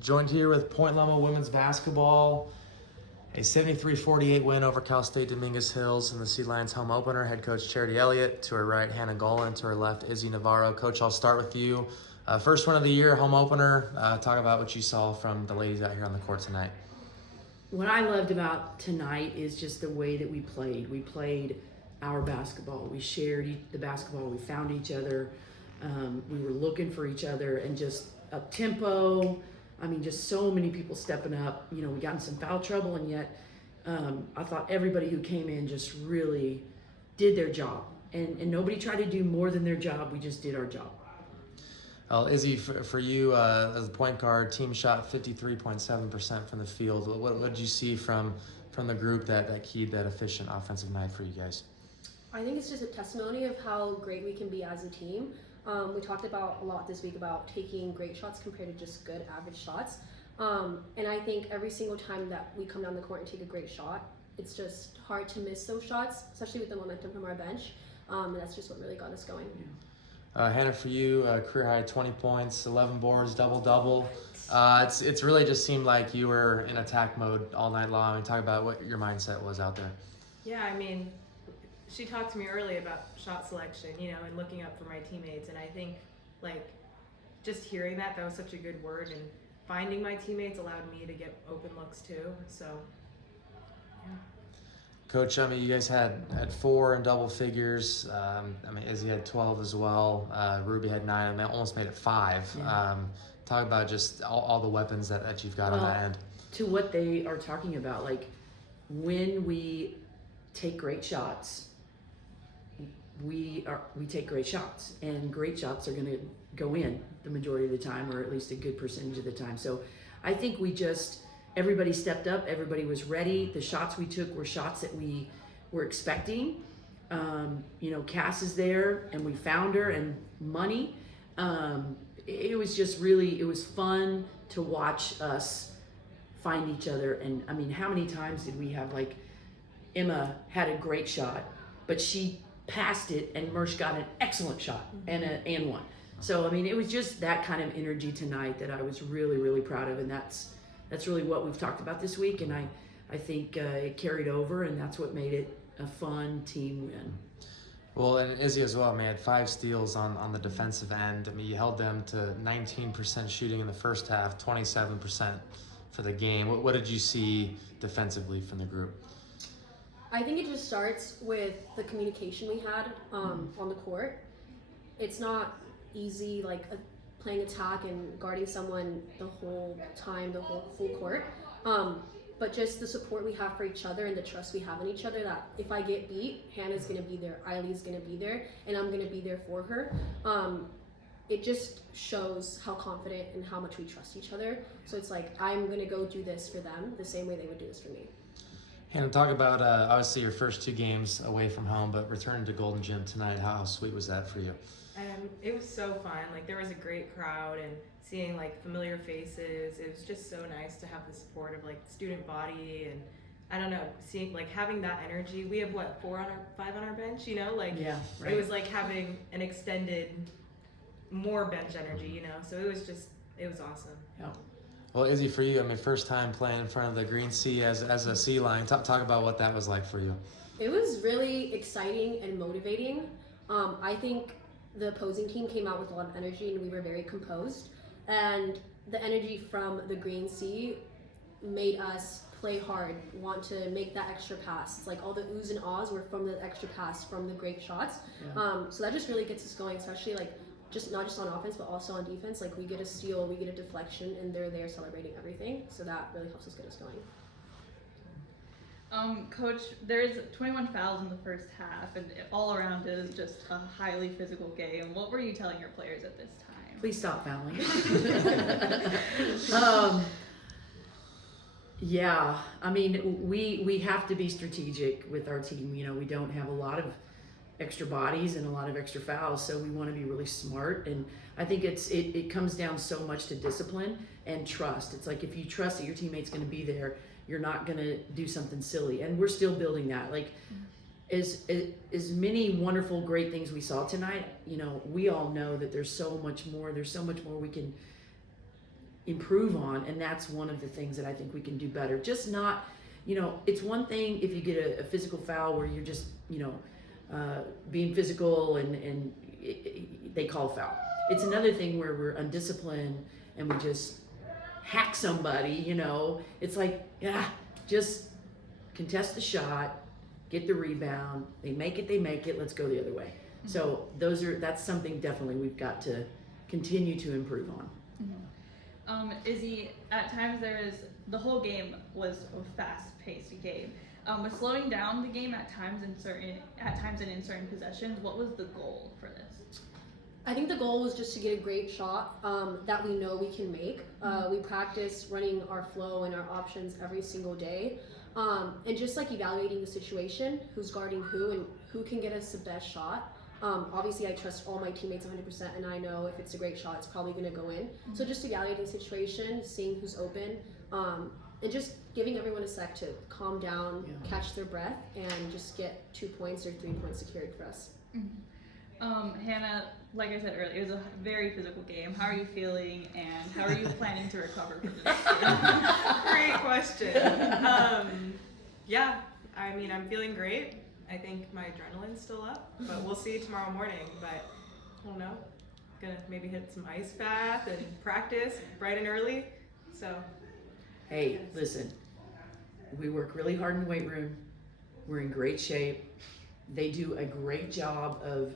Joined here with Point Loma women's basketball. A 73-48 win over Cal State Dominguez Hills in the Sea Lions home opener. Head coach Charity Elliott. To her right, Hannah Golan. To her left, Izzy Navarro. Coach, I'll start with you. First win of the year, home opener. Talk about what you saw from the ladies out here on the court tonight. What I loved about tonight is just the way that we played. We played our basketball. We shared the basketball. We found each other. We were looking for each other and just up tempo. I mean, just so many people stepping up. You know, we got in some foul trouble, and yet I thought everybody who came in just really did their job. And nobody tried to do more than their job. We just did our job. Well, Izzy, for you as a point guard, team shot 53.7% from the field. What did you see from the group that keyed that efficient offensive night for you guys? I think it's just a testimony of how great we can be as a team. We talked about a lot this week about taking great shots compared to just good average shots. And I think every single time that we come down the court and take a great shot, it's just hard to miss those shots, especially with the momentum from our bench. And that's just what really got us going. Hannah, for you, career high 20 points, 11 boards, double-double. It's really just seemed like you were in attack mode all night long. And talk about what your mindset was out there. Yeah, I mean, she talked to me early about shot selection, and looking up for my teammates. And I think, just hearing that was such a good word. And finding my teammates allowed me to get open looks too. So, yeah. Coach, I mean, you guys had 4 in double figures. Izzy had 12 as well. Ruby had 9. Almost made it 5. Yeah. Talk about just all the weapons that you've got on that end. To what they are talking about, when we take great shots, we take great shots, and great shots are going to go in the majority of the time, or at least a good percentage of the time. So I think everybody stepped up, everybody was ready. The shots we took were shots that we were expecting. Cass is there, and we found her, and money. It was just it was fun to watch us find each other. And I mean, how many times did we have, Emma had a great shot, but she passed it, and Mersh got an excellent shot and one. So I mean, it was just that kind of energy tonight that I was really, really proud of, and that's really what we've talked about this week, and I think it carried over, and that's what made it a fun team win. Well, and Izzy as well, man, had 5 steals on the defensive end. I mean, you held them to 19% shooting in the first half, 27% for the game. What did you see defensively from the group? I think it just starts with the communication we had on the court. It's not easy, playing attack and guarding someone the whole time, the whole full court. But just the support we have for each other and the trust we have in each other, that if I get beat, Hannah's going to be there, Eileen's going to be there, and I'm going to be there for her. It just shows how confident and how much we trust each other. So it's I'm going to go do this for them the same way they would do this for me. Hannah, talk about obviously your first 2 games away from home, but returning to Golden Gym tonight, how sweet was that for you? It was so fun. There was a great crowd, and seeing familiar faces. It was just so nice to have the support of student body, and I don't know, seeing having that energy. We have 5 on our bench, Yeah, right. It was having an extended more bench energy, So it was awesome. Yeah. Well, Izzy, for you, first time playing in front of the Green Sea as a Sea Lion. Talk about what that was like for you. It was really exciting and motivating. I think the opposing team came out with a lot of energy, and we were very composed. And the energy from the Green Sea made us play hard, want to make that extra pass. It's all the oohs and ahs were from the extra pass, from the great shots. Yeah. So that just really gets us going, especially not just on offense, but also on defense. We get a steal, we get a deflection, and they're there celebrating everything. So that really helps us get us going. Coach, there's 21 fouls in the first half, and all around it is just a highly physical game. What were you telling your players at this time? Please stop fouling. Yeah, we have to be strategic with our team. We don't have a lot of extra bodies and a lot of extra fouls, so we want to be really smart. And I think it comes down so much to discipline and trust. It's if you trust that your teammate's going to be there, you're not going to do something silly. And we're still building that. As many wonderful, great things we saw tonight, we all know that there's so much more we can improve on, and that's one of the things that I think we can do better. Just not, it's one thing if you get a physical foul where you're just, being physical and they call a foul. It's another thing where we're undisciplined and we just hack somebody, It's like, just contest the shot, get the rebound. They make it, let's go the other way. So that's something definitely we've got to continue to improve on. Izzy, at times the whole game was a fast-paced game. With slowing down the game at times and in certain possessions, what was the goal for this? I think the goal was just to get a great shot that we know we can make. We practice running our flow and our options every single day. And just like evaluating the situation, who's guarding who and who can get us the best shot. Obviously, I trust all my teammates 100%, and I know if it's a great shot, it's probably going to go in. So just evaluating the situation, seeing who's open, and just giving everyone a sec to calm down, catch their breath, and just get 2 points or 3 points secured for us. Hannah, like I said earlier, it was a very physical game. How are you feeling, and how are you planning to recover from the next game? Great question. I mean, I'm feeling great. I think my adrenaline's still up, but we'll see tomorrow morning. But I don't know. Gonna maybe hit some ice bath and practice bright and early. So. Hey, listen. We work really hard in the weight room. We're in great shape. They do a great job of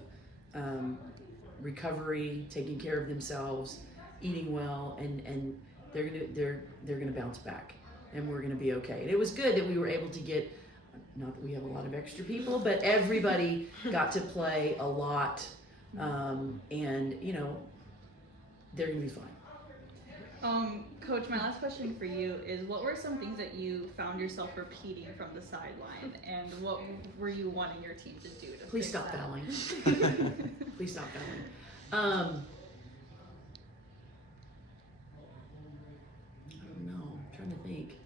recovery, taking care of themselves, eating well, and they're gonna bounce back, and we're gonna be okay. And it was good that we were able to get. Not that we have a lot of extra people, but everybody got to play a lot, and they're gonna be fine. Coach, my last question for you is: what were some things that you found yourself repeating from the sideline, and what were you wanting your team to do to Please fix stop that? fouling. Please stop fouling. I don't know. I'm trying to think.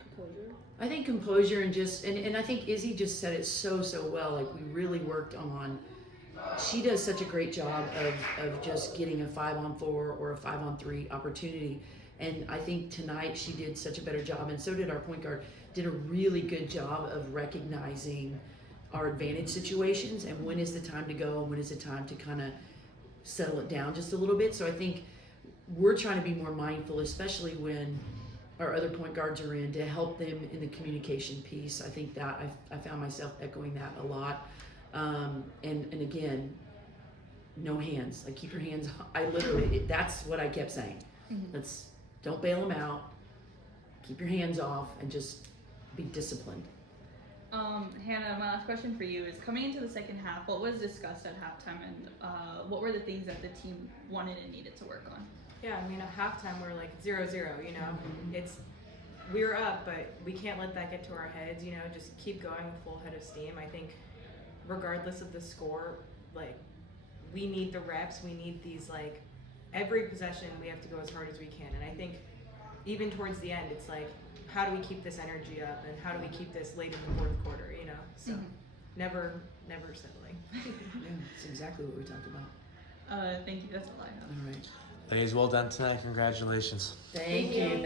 Composure. I think composure and just and I think Izzy just said it so well. Like we really worked on. She does such a great job of just getting a 5-on-4 or a 5-on-3 opportunity, and I think tonight she did such a better job, and so did our point guard. Did a really good job of recognizing our advantage situations and when is the time to go and when is the time to kind of settle it down just a little bit. So I think we're trying to be more mindful, especially when our other point guards are in, to help them in the communication piece. I think that I found myself echoing that a lot. And again, no hands. Like keep your hands. That's what I kept saying. Don't bail them out. Keep your hands off and just be disciplined. Hannah, my last question for you is: coming into the second half, what was discussed at halftime, and what were the things that the team wanted and needed to work on? Yeah, I mean, at halftime we're like 0-0, we were up, but we can't let that get to our heads, just keep going with full head of steam. I think regardless of the score, like, we need the reps, we need these, like, every possession we have to go as hard as we can. And I think even towards the end, it's like, how do we keep this energy up, and how do we keep this late in the fourth quarter, So never settling. Yeah, that's exactly what we talked about. Thank you, that's all I have. All right. Ladies, well done tonight. Congratulations. Thank you.